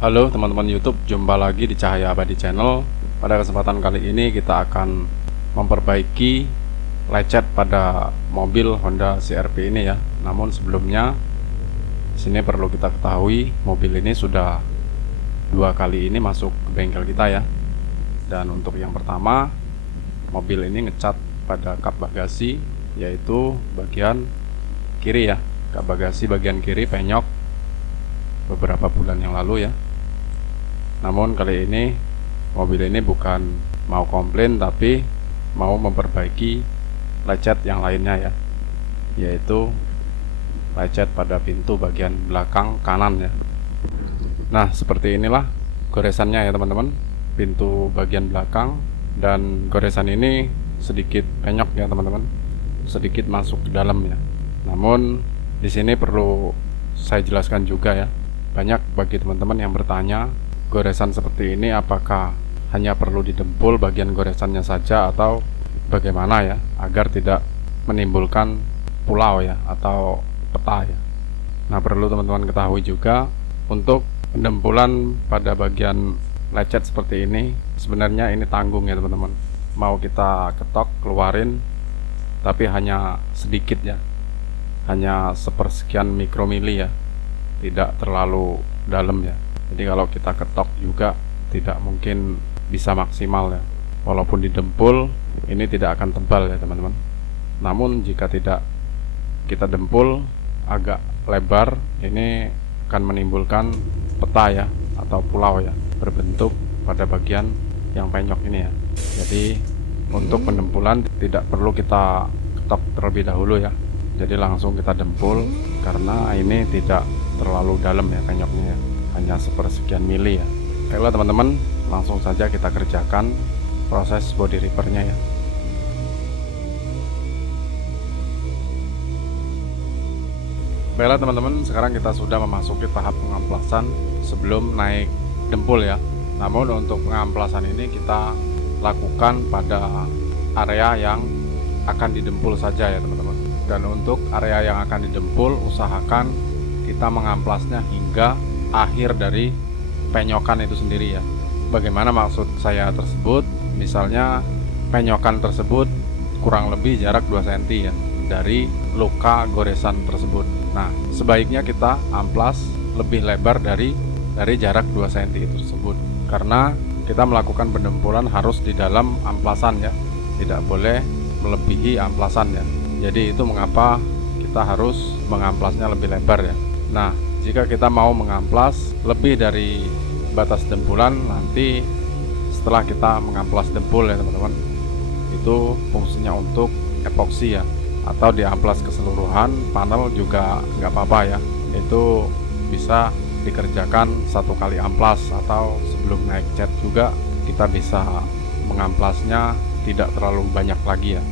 Halo teman-teman YouTube, jumpa lagi di Cahaya Abadi Channel. Pada kesempatan kali ini kita akan memperbaiki lecet pada mobil Honda CR-V ini ya. Namun sebelumnya, sini perlu kita ketahui mobil ini sudah 2 kali ini masuk ke bengkel kita ya. Dan untuk yang pertama, mobil ini ngecat pada kap bagasi, yaitu bagian kiri ya. Kap bagasi bagian kiri penyok beberapa bulan yang lalu ya. Namun kali ini mobil ini bukan mau komplain, tapi mau memperbaiki lecet yang lainnya ya, yaitu lecet pada pintu bagian belakang kanan ya. Nah, seperti inilah goresannya ya teman-teman, pintu bagian belakang. Dan goresan ini sedikit penyok ya teman-teman, sedikit masuk ke dalam ya. Namun di sini perlu saya jelaskan juga ya, banyak bagi teman-teman yang bertanya, goresan seperti ini apakah hanya perlu didempul bagian goresannya saja atau bagaimana ya, agar tidak menimbulkan pulau ya atau peta ya. Nah, perlu teman-teman ketahui juga, untuk pendempulan pada bagian lecet seperti ini sebenarnya ini tanggung ya teman-teman. Mau kita ketok keluarin, tapi hanya sedikit ya, hanya sepersekian mikromili ya, tidak terlalu dalam ya. Jadi kalau kita ketok juga tidak mungkin bisa maksimal ya. Walaupun didempul, ini tidak akan tebal ya teman-teman. Namun jika tidak kita dempul agak lebar, ini akan menimbulkan peta ya atau pulau ya, berbentuk pada bagian yang penyok ini ya. Jadi untuk pendempulan tidak perlu kita ketok terlebih dahulu ya. Jadi langsung kita dempul, karena ini tidak terlalu dalam ya penyoknya ya, hanya sepersekian mili ya. Baiklah teman-teman, langsung saja kita kerjakan proses body repairnya ya. Baiklah teman-teman, sekarang kita sudah memasuki tahap pengamplasan sebelum naik dempul ya. Namun untuk pengamplasan ini kita lakukan pada area yang akan didempul saja ya teman-teman. Dan untuk area yang akan didempul, usahakan kita mengamplasnya hingga akhir dari penyokan itu sendiri ya. Bagaimana maksud saya tersebut? Misalnya penyokan tersebut kurang lebih jarak 2 cm ya dari luka goresan tersebut. Nah, sebaiknya kita amplas lebih lebar dari jarak 2 cm itu tersebut, karena kita melakukan pendempulan harus di dalam amplasan ya, tidak boleh melebihi amplasan ya. Jadi itu mengapa kita harus mengamplasnya lebih lebar ya. Nah, jika kita mau mengamplas lebih dari batas dempulan, nanti setelah kita mengamplas dempul ya teman-teman, itu fungsinya untuk epoksi ya, atau diamplas keseluruhan panel juga nggak apa-apa ya. Itu bisa dikerjakan 1 kali amplas, atau sebelum naik cat juga kita bisa mengamplasnya tidak terlalu banyak lagi ya.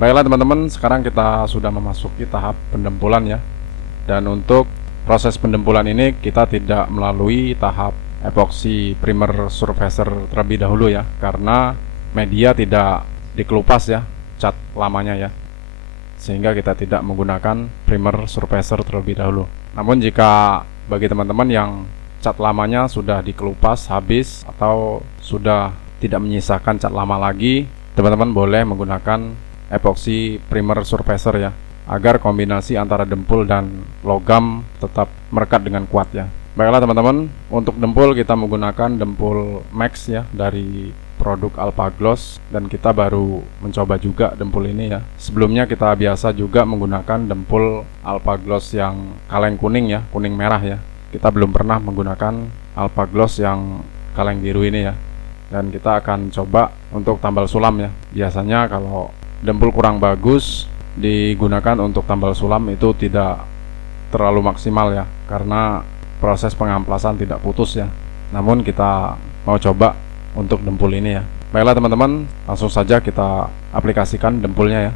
Baiklah teman-teman, sekarang kita sudah memasuki tahap pendempulan ya. Dan untuk proses pendempulan ini kita tidak melalui tahap epoxy primer surfacer terlebih dahulu ya, karena media tidak dikelupas ya, cat lamanya ya, sehingga kita tidak menggunakan primer surfacer terlebih dahulu. Namun jika bagi teman-teman yang cat lamanya sudah dikelupas habis atau sudah tidak menyisakan cat lama lagi, teman-teman boleh menggunakan epoxy primer surfacer ya, agar kombinasi antara dempul dan logam tetap merekat dengan kuat ya. Baiklah teman-teman, untuk dempul kita menggunakan dempul Max ya dari produk Alpha Gloss, dan kita baru mencoba juga dempul ini ya. Sebelumnya kita biasa juga menggunakan dempul Alpha Gloss yang kaleng kuning ya, kuning merah ya. Kita belum pernah menggunakan Alpha Gloss yang kaleng biru ini ya. Dan kita akan coba untuk tambal sulam ya. Biasanya kalau dempul kurang bagus digunakan untuk tambal sulam itu tidak terlalu maksimal ya, karena proses pengamplasan tidak putus ya. Namun kita mau coba untuk dempul ini ya. Baiklah teman-teman, langsung saja kita aplikasikan dempulnya ya.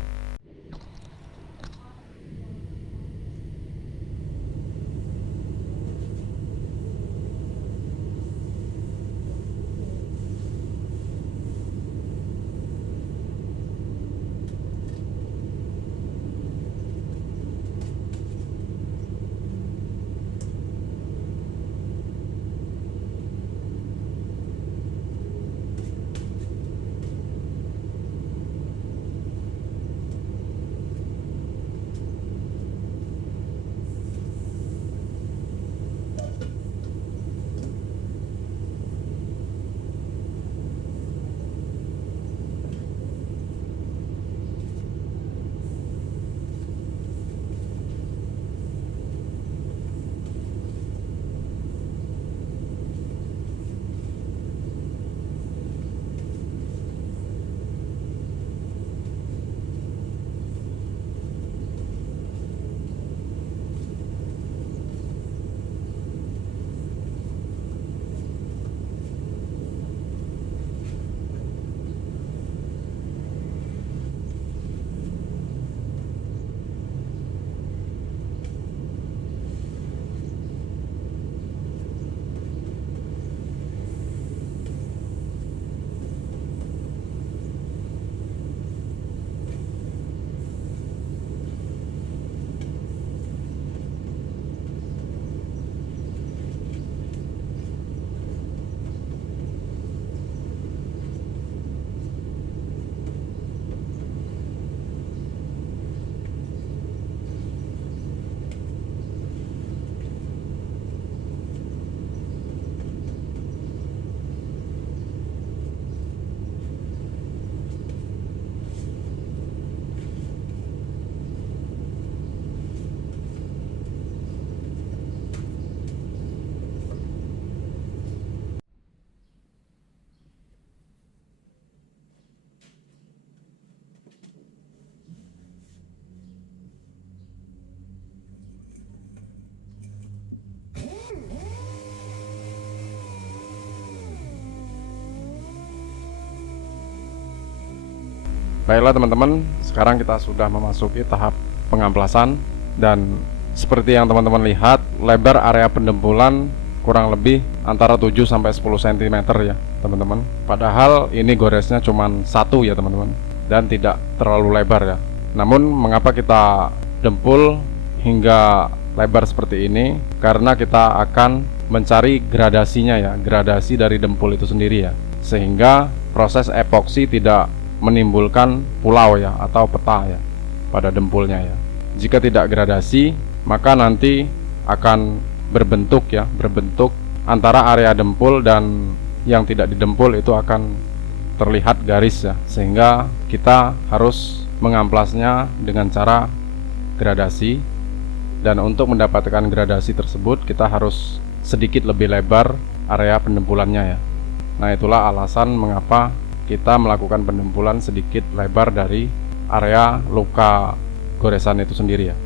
Baiklah teman-teman, sekarang kita sudah memasuki tahap pengamplasan, dan seperti yang teman-teman lihat, lebar area pendempulan kurang lebih antara 7 sampai 10 cm ya, teman-teman. Padahal ini goresnya cuma satu ya, teman-teman, dan tidak terlalu lebar ya. Namun mengapa kita dempul hingga lebar seperti ini? Karena kita akan mencari gradasinya ya, gradasi dari dempul itu sendiri ya, sehingga proses epoksi tidak menimbulkan pulau ya atau peta ya pada dempulnya ya. Jika tidak gradasi, maka nanti akan berbentuk ya, berbentuk antara area dempul dan yang tidak didempul itu akan terlihat garis ya, sehingga kita harus mengamplasnya dengan cara gradasi. Dan untuk mendapatkan gradasi tersebut kita harus sedikit lebih lebar area pendempulannya ya. Nah, itulah alasan mengapa kita melakukan pendempulan sedikit lebar dari area luka goresan itu sendiri ya.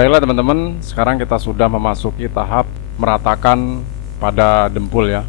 Baiklah teman-teman, sekarang kita sudah memasuki tahap meratakan pada dempul ya.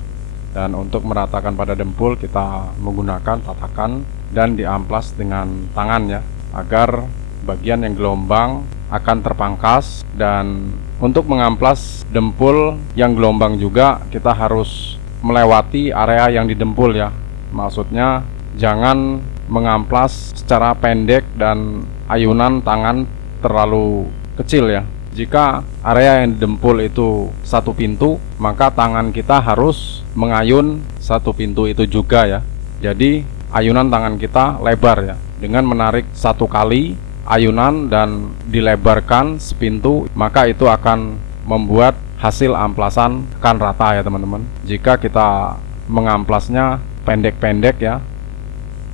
Dan untuk meratakan pada dempul kita menggunakan tatakan dan diamplas dengan tangan ya, agar bagian yang gelombang akan terpangkas. Dan untuk mengamplas dempul yang gelombang juga kita harus melewati area yang didempul ya. Maksudnya jangan mengamplas secara pendek dan ayunan tangan terlalu kecil ya. Jika area yang didempul itu satu pintu, maka tangan kita harus mengayun satu pintu itu juga ya. Jadi ayunan tangan kita lebar ya. Dengan menarik satu kali ayunan dan dilebarkan sepintu, maka itu akan membuat hasil amplasan akan rata ya teman-teman. Jika kita mengamplasnya pendek-pendek ya,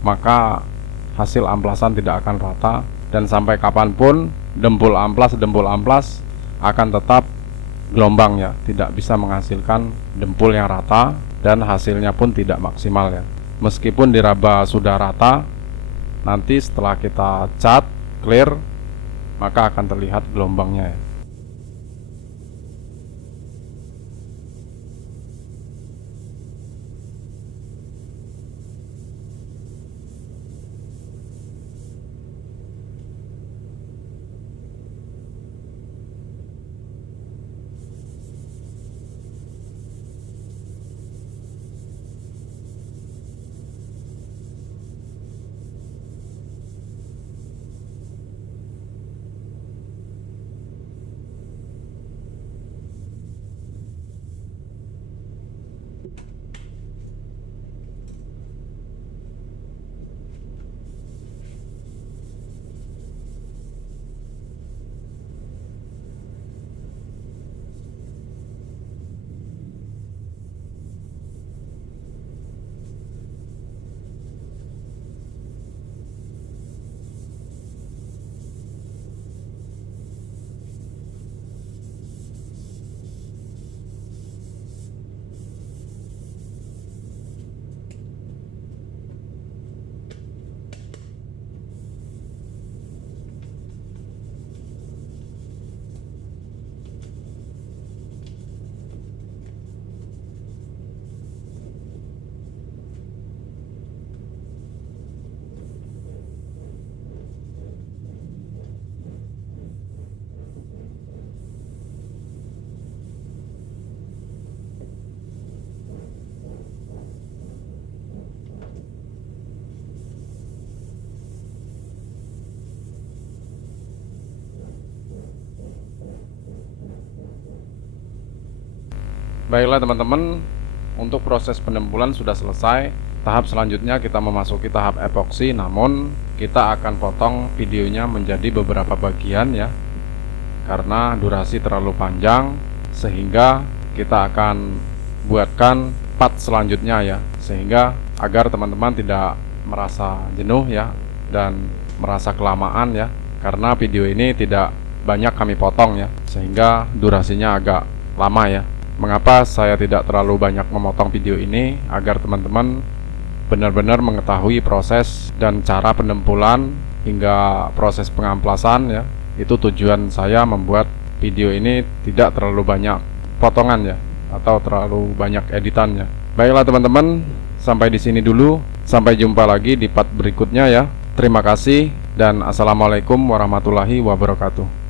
maka hasil amplasan tidak akan rata. Dan sampai kapanpun dempul amplas akan tetap gelombang ya, tidak bisa menghasilkan dempul yang rata dan hasilnya pun tidak maksimal ya. Meskipun diraba sudah rata, nanti setelah kita cat clear, maka akan terlihat gelombangnya ya. Baiklah teman-teman, untuk proses pendempulan sudah selesai. Tahap selanjutnya kita memasuki tahap epoksi, namun kita akan potong videonya menjadi beberapa bagian ya, karena durasi terlalu panjang, sehingga kita akan buatkan part selanjutnya ya, sehingga agar teman-teman tidak merasa jenuh ya dan merasa kelamaan ya, karena video ini tidak banyak kami potong ya, sehingga durasinya agak lama ya. Mengapa saya tidak terlalu banyak memotong video ini? Agar teman-teman benar-benar mengetahui proses dan cara pendempulan hingga proses pengamplasan ya. Itu tujuan saya membuat video ini tidak terlalu banyak potongan ya, atau terlalu banyak editannya. Baiklah teman-teman, sampai di sini dulu. Sampai jumpa lagi di part berikutnya ya. Terima kasih dan assalamualaikum warahmatullahi wabarakatuh.